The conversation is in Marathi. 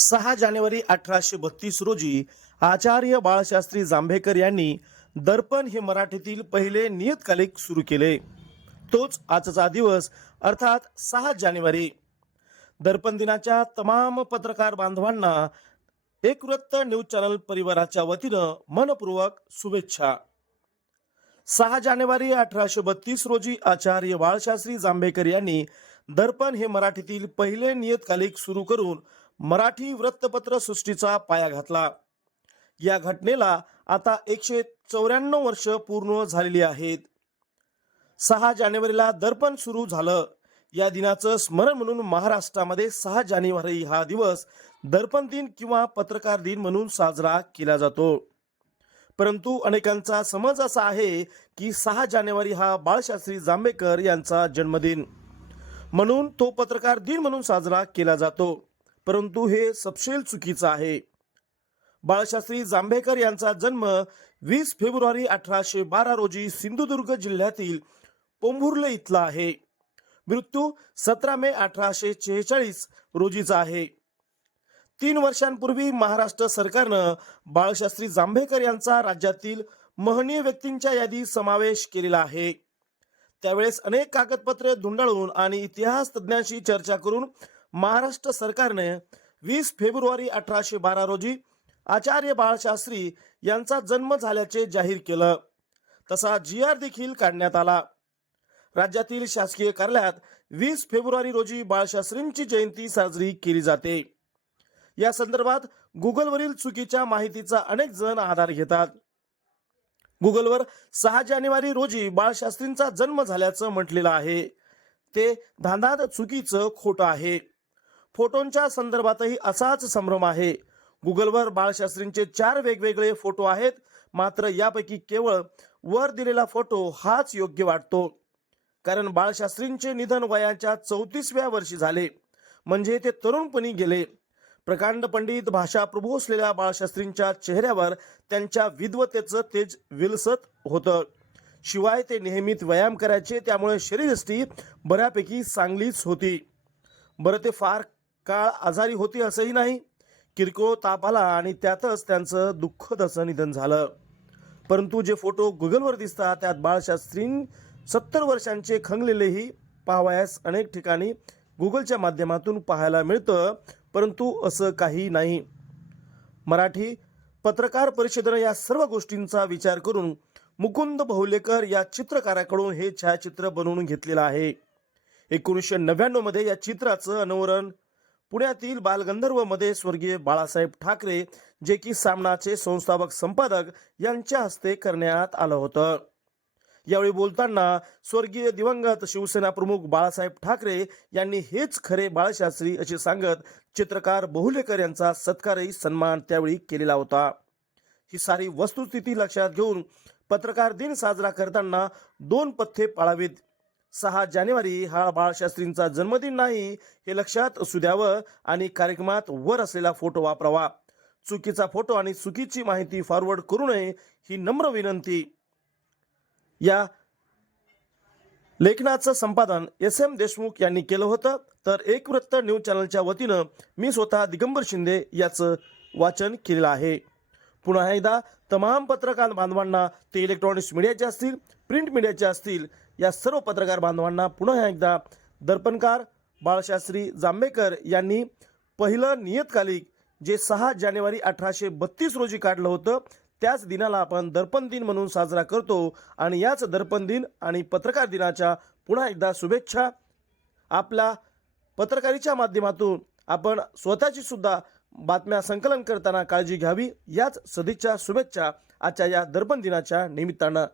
सहा जानेवारी अठराशे बत्तीस रोजी आचार्य बाळशास्त्री जांभेकर यांनी दर्पण हे मराठीतील पहिले नियतकालिक सुरू केले. तोच आजचा दिवस अर्थात सहा जानेवारी. दर्पण दिनाच्या तमाम पत्रकार बांधवांना एक वृत्त न्यूज चॅनल परिवाराच्या वतीनं मनपूर्वक शुभेच्छा. सहा जानेवारी अठराशे बत्तीस रोजी आचार्य बाळशास्त्री जांभेकर यांनी दर्पण हे मराठीतील पहिले नियतकालिक सुरू करून मराठी वृत्तपत्र सृष्टीचा पाया घातला. या घटनेला आता एकशे चौऱ्याण्णव वर्ष पूर्ण झालेली आहेत. सहा जानेवारीला दर्पण सुरू झालं. या दिनाचं स्मरण म्हणून महाराष्ट्रामध्ये सहा जानेवारी हा दिवस दर्पण दिन किंवा पत्रकार दिन म्हणून साजरा केला जातो. परंतु अनेकांचा समज असा आहे की सहा जानेवारी हा बाळशास्त्री जांभेकर यांचा जन्मदिन. म्हणून तो पत्रकार दिन म्हणून साजरा केला जातो. परंतु हे सपशेल चुकीचं आहे. बाळशास्त्री जांभेकर यांचा जन्म वीस फेब्रुवारी अठराशे बारा रोजी सिंधुदुर्ग जिल्ह्यातील पोंभुर्ले इथला आहे. मृत्यू सतरा मे अठराशे चेचाळीस रोजीचा आहे. तीन वर्षांपूर्वी महाराष्ट्र सरकारनं बाळशास्त्री जांभेकर यांचा राज्यातील महनीय व्यक्तींच्या यादी समावेश केलेला आहे. त्यावेळेस अनेक कागदपत्रे धुंडाळून आणि इतिहास तज्ज्ञांशी चर्चा करून महाराष्ट्र सरकारने वीस फेब्रुवारी अठराशे बारा रोजी आचार्य बाळशास्त्री यांचा जन्म झाल्याचे जाहीर केलं. तसा जी आर देखील काढण्यात आला. राज्यातील शासकीय कार्यालयात वीस फेब्रुवारी रोजी बाळशास्त्रींची जयंती साजरी केली जाते. या संदर्भात गुगलवरील चुकीच्या माहितीचा अनेक जण आधार घेतात. गुगलवर सहा जानेवारी रोजी बाळशास्त्रींचा जन्म झाल्याचं म्हटलेलं आहे. ते धांदात चुकीचं खोटं आहे. फोटोंच्या संदर्भातही असाच संभ्रम आहे. गुगलवर बाळशास्त्रींचे चार वेगवेगळे फोटो आहेत. मात्र यापैकी केवळ वर दिलेला फोटो हाच योग्य वाटतो. कारण बाळशास्त्रींचे निधन वयाच्या चौतीसव्या वर्षी झाले. म्हणजे ते तरुणपणी गेले. प्रकांड पंडित भाषाप्रभू असलेल्या बाळशास्त्रींच्या चेहऱ्यावर त्यांच्या विद्वतेचं तेज विलसत होतं. शिवाय ते नेहमीत व्यायाम करायचे त्यामुळे शरीरयष्टी बऱ्यापैकी चांगलीच होती. बरं ते फार काळ आजारी होती असंही नाही. किरकोळ ताप आला आणि त्यातच त्यांचं दुःखद असं निधन झालं. परंतु जे फोटो गुगलवर दिसतात त्यात बाळशास्त्री सत्तर वर्षांचे खंगलेलेही पाहावयास अनेक ठिकाणी गुगलच्या माध्यमातून पाहायला मिळतं परंतु असं काही नाही. मराठी पत्रकार परिषदेनं या सर्व गोष्टींचा विचार करून मुकुंद बहुलेकर या चित्रकाराकडून हे छायाचित्र बनवून घेतलेलं आहे. एकोणीसशे नव्याण्णवमध्ये या चित्राचं अनावरण पुण्यातील बालगंधर्वमध्ये स्वर्गीय बाळासाहेब ठाकरे जे की सामनाचे संस्थापक संपादक यांच्या हस्ते करण्यात आलं होतं. यावेळी बोलताना स्वर्गीय दिवंगत शिवसेना प्रमुख बाळासाहेब ठाकरे यांनी हेच खरे बाळशास्त्री असे सांगत चित्रकार बहुलेकर यांचा सत्कारही सन्मान त्यावेळी केलेला होता. ही सारी वस्तुस्थिती लक्षात घेऊन पत्रकार दिन साजरा करताना दोन पथ्ये पाळावीत. सहा जानेवारी हा बाळशास्त्रींचा जन्मदिन नाही हे लक्षात असू द्यावं आणि कार्यक्रमात वर असलेला फोटो वापरावा. चुकीचा फोटो आणि चुकीची माहिती फॉरवर्ड करू नये ही नम्र विनंती. या लेखनाचं संपादन एस एम देशमुख यांनी केलं होतं. तर एक वृत्त न्यूज चॅनलच्या वतीनं मी स्वतः दिगंबर शिंदे याचं वाचन केलेलं आहे. पुन्हा एकदा तमाम पत्रकार बांधवांना ते इलेक्ट्रॉनिक्स मीडियाचे असतील प्रिंट मीडियाचे असतील या सर्व पत्रकार बांधवांना पुन्हा एकदा दर्पणकार बाळशास्त्री जांभेकर यांनी पहिलं नियतकालिक जे सहा जानेवारी अठराशे बत्तीस रोजी काढलं होतं त्याच दिनाला आपण दर्पण दिन म्हणून साजरा करतो आणि याच दर्पण दिन आणि पत्रकार दिनाच्या पुन्हा एकदा शुभेच्छा. आपल्या पत्रकारीच्या माध्यमातून आपण स्वतःची सुद्धा बातम्या संकलन करताना काळजी घ्यावी. याच सदिच्छा शुभेच्छा आजच्या या दर्पण दिनाच्या निमित्तानं.